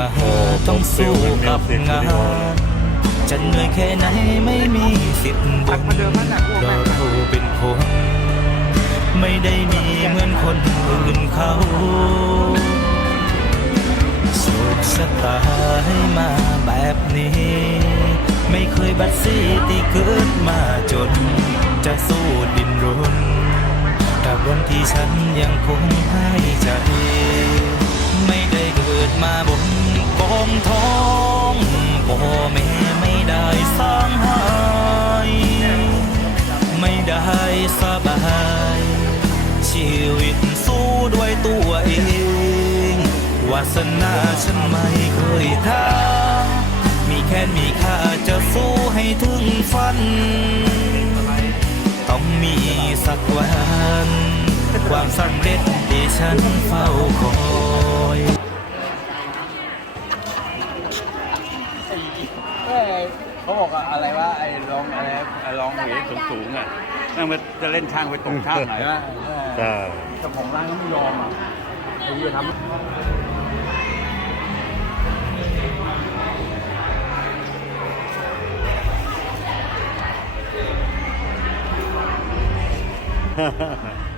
มาหต้องสู้กับงานจะเหนื่อยแค่ไหนไม่มีสิทธิ์บ่นเราเราเป็นคน ไม่ได้มีเหมือนคนอื่นเขาโชคชะตาให้มาแบบนี้ ไม่เคยบัดซีที่เกิดมาจน จะสู้ดินรนกับวันที่ฉันยังคงให้ใจ ไม่ได้เกิดมาบน กองท้องพ่อแม่ไม่ได้สร้างให้ไม่ได้สบาย ชีวิตสู้ด้วยตัวเอง วาสนาฉันไม่เคยท้ามีแค่มีค่าจะสู้ให้ถึงฝัน ต้องมีสักวัน ความสำเร็จที่ฉันเฝ้าคอย เขาบอกว่าอะไรว่าไอ้ลองอะไรไอ้ลองเหวสูงสูงๆอะนั่งมาจะเล่นช่างไปตรงช่างไหนวะใช่เจ้าของร้านเขาไม่ยอมอะไอ้ที่จะทำฮ่าฮ่าฮ่า